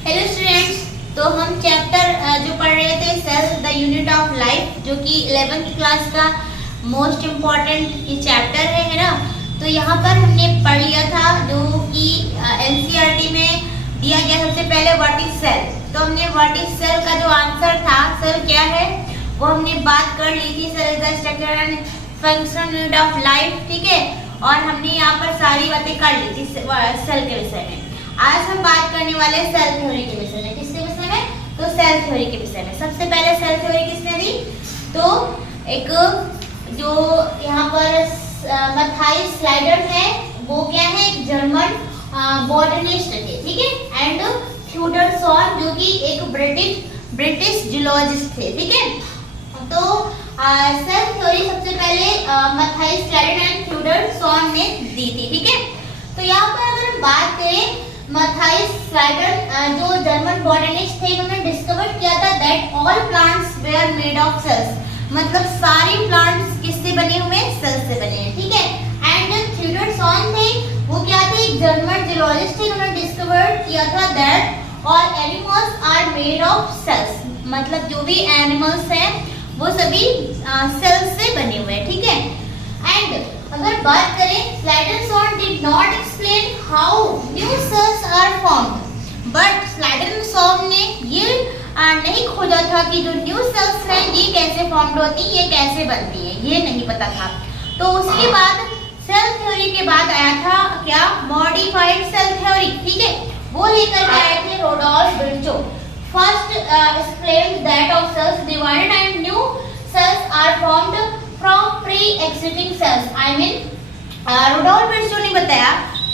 Hello students, तो हम chapter जो पढ़ रहे थे cell the unit of life, जो कि 11th क्लास का मोस्ट इम्पॉर्टेंट चैप्टर है ना। तो यहाँ पर हमने पढ़ लिया था जो कि एनसीईआरटी में दिया गया सबसे पहले व्हाट इज सेल। तो हमने व्हाट इज सेल का जो आंसर था, सेल क्या है, वो हमने बात कर ली थी। Cell is the structure and functional unit of life, ठीक है। और हमने यहाँ पर सारी बातें कर ली थी सेल के विषय में। आज हम बात करने वाले सेल थ्योरी के विषय में। किसके विषय में? तो सेल थ्योरी के विषय में। सबसे पहले सेल थ्योरी किसने दी? तो एक जो यहाँ पर मैथाइस स्लाइडर है, वो क्या है, एक जर्मन बॉटनिस्ट थे, ठीक है। एंड थ्योडर सॉन, जो कि एक ब्रिटिश जूलॉजिस्ट थे, ठीक है। तो सेल थ्योरी सबसे पहले मैथाइस स्लाइडर एंड थ्योडर सॉन ने दी थी, ठीक है। तो यहाँ पर अगर हम बात करें, मैथाइस स्लाइडर जो जर्मन बॉटनिस्ट थे, उन्होंने डिस्कवर किया था that all plants were made of cells, मतलब सारे प्लांट्स किससे बने हुए हैं? सेल्स से बने हैं, ठीक है। एंड जो थ्योडर सॉन थे, वो क्या थे, एक जर्मन जियोलॉजिस्ट थे, उन्होंने डिस्कवर किया था that all animals are made of cells, मतलब जो भी एनिमल्स हैं वो सभी सेल्स से बने हुए हैं, ठीक है। एंड अगर बात करें, Schleiden did not explain how new cells are formed, but Schleiden ने ये नहीं खोजा था कि जो न्यू सेल्स हैं ये कैसे फॉर्म्ड होती हैं, ये कैसे बनती हैं, ये नहीं पता था। तो उसके बाद सेल थ्योरी के बाद आया था क्या? मॉडिफाइड सेल थ्योरी, ठीक है। वो लेकर के आए थे Rudolf Virchow. First explained that of cells divided and new cells are formed from pre existing cells. I mean Rudolf Virchow ने बताया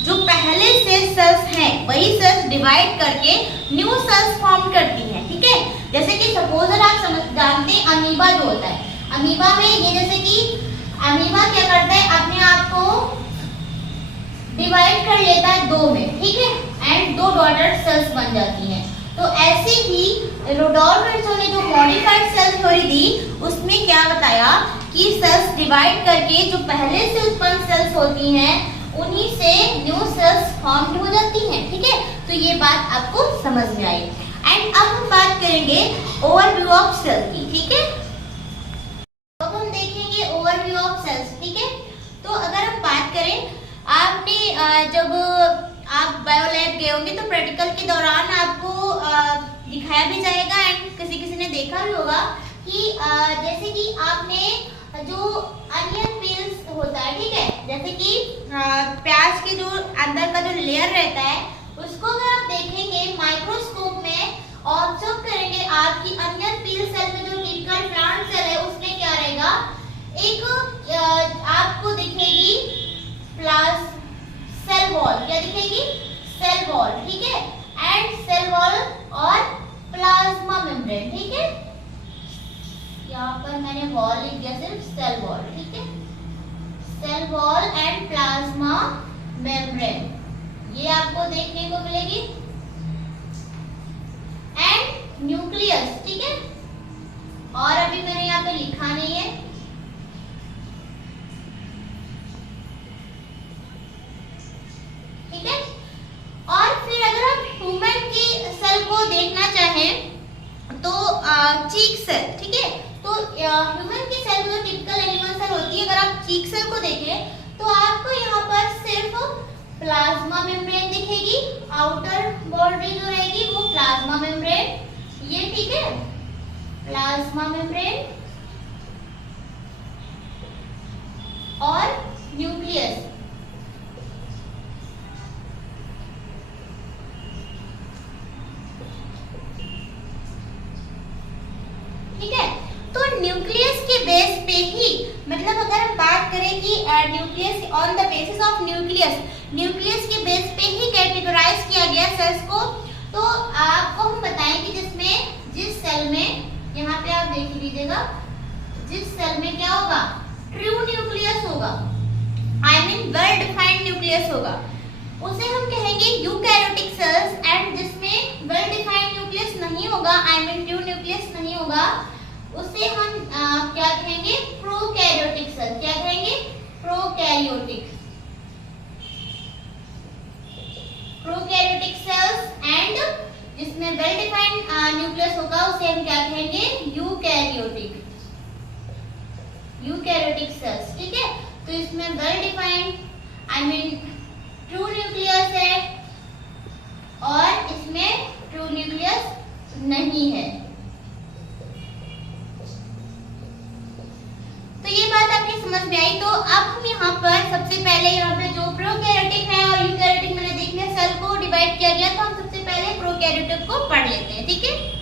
जो पहले से सेल्स हैं वही सेल्स डिवाइड करके न्यू सेल्स फॉर्म करती हैं, ठीक है। जैसे कि सपोज आप जानते हैं अमीबा जो होता है, अमीबा में ये जैसे कि अमीबा क्या करता है, अपने आप को डिवाइड कर लेता है दो में, ठीक है, एंड दो डॉटर सेल्स बन जाती हैं। तो ऐसे ही रुडोल्फ विर्चो ने जो मॉडिफाइड सेल थ्योरी दी, उसमें क्या बताया कि सेल्स डिवाइड करके जो पहले से उत्पन्न सेल्स होती हैं उन्हीं से न्यू सेल्स फॉर्म हो जाती हैं, ठीक है। तो ये बात आपको समझ में आई। एंड अब हम बात करेंगे ओवरव्यू ऑफ सेल की, ठीक है। अब हम देखेंगे ओवरव्यू ऑफ सेल्स, ठीक है। तो अगर हम बात करें, आपने जब आप बायोलैब गए होंगे तो प्रैक्टिकल के दौरान आपको दिखाया भी जाएगा एंड किसी ने देखा भी होगा कि जैसे कि आपने जो अनियन पील्स होता है, ठीक है, जैसे कि प्याज के जो अंदर का जो लेयर रहता है, उसको अगर आप देखेंगे माइक्रोस्कोप में, ऑब्जर्व करेंगे आपकी अनियन पील सेल में जो टिपिकल प्लांट सेल है उसमें क्या रहेगा, एक आपको दिखेगी सेल वॉल, क्या दिखेगी? सेल वॉल, ठीक है। एंड सेल वॉल और प्लाज्मा मेम्ब्रेन, ठीक है। यहाँ पर मैंने वॉल लिख दिया, सिर्फ सेल वॉल, ठीक है। Cell wall and plasma membrane, ये आपको देखने को मिलेगी। एंड न्यूक्लियस, ठीक है, और अभी मैंने यहाँ पे लिखा नहीं है, ठीक है। और फिर अगर आप ह्यूमन की सेल को देखना चाहें तो चीक सेल, ठीक है। तो ह्यूमन की सेल जो टिपिकल एनिमल सेल होती है, अगर आप चीक सेल को देखें तो आपको यहाँ पर सिर्फ प्लाज्मा मेम्ब्रेन दिखेगी, आउटर बाउंड्री जो रहेगी वो प्लाज्मा मेम्ब्रेन, ये, ठीक है, प्लाज्मा मेम्ब्रेन और न्यूक्लियस, ठीक है। तो न्यूक्लियस के बेस पे ही, मतलब अगर हम बात करें कि nucleus on the basis of nucleus के बेस पे ही कैटेगराइज किया गया सेल्स को। तो आपको हम बताएं कि जिस सेल में, यहाँ पे आप देख लीजिएगा, जिस सेल में क्या होगा, ट्रू न्यूक्लियस होगा, I mean well defined nucleus होगा, उसे हम कहेंगे यूकैरियोटिक सेल्स। एंड जिसमें वेल डिफाइंड न्यूक्लियस नहीं होगा, आई मीन ट्रू न्यूक्लियस नहीं होगा, उसे हम क्या कहेंगे, प्रोकैरियोटिक सेल, क्या कहेंगे, प्रोकैरियोटिक सेल्स। एंड जिसमें न्यूक्लियस होगा उसे हम क्या कहेंगे, यूकैरियोटिक, यूकैरियोटिक सेल्स, ठीक है। तो इसमें well defined I mean true nucleus है और इसमें ट्रू न्यूक्लियस नहीं है। तो ये बात आपकी समझ में आई। तो अब हम यहाँ पर सबसे पहले यहाँ पे जो प्रोकैरियोटिक है और यूकैरियोटिक मैंने देखने सेल को डिवाइड किया गया, तो हम सबसे पहले प्रोकैरियोटिक को पढ़ लेते हैं, ठीक है।